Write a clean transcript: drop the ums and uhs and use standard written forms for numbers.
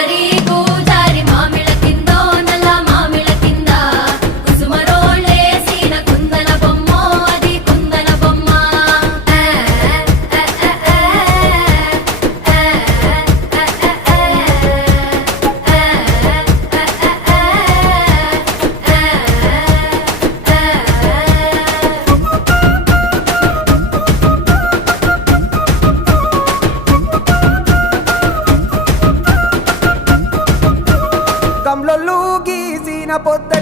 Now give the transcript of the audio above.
పూజారి పూజారి మామిళ్ళ కిందో నల్ల మామిళ్ళ కింద కుసుమ రోళ్ళేసిన కుందన బొమ్మ అది కుందన బొమ్మ కమ్లొల్లు గీసిన పొద్ద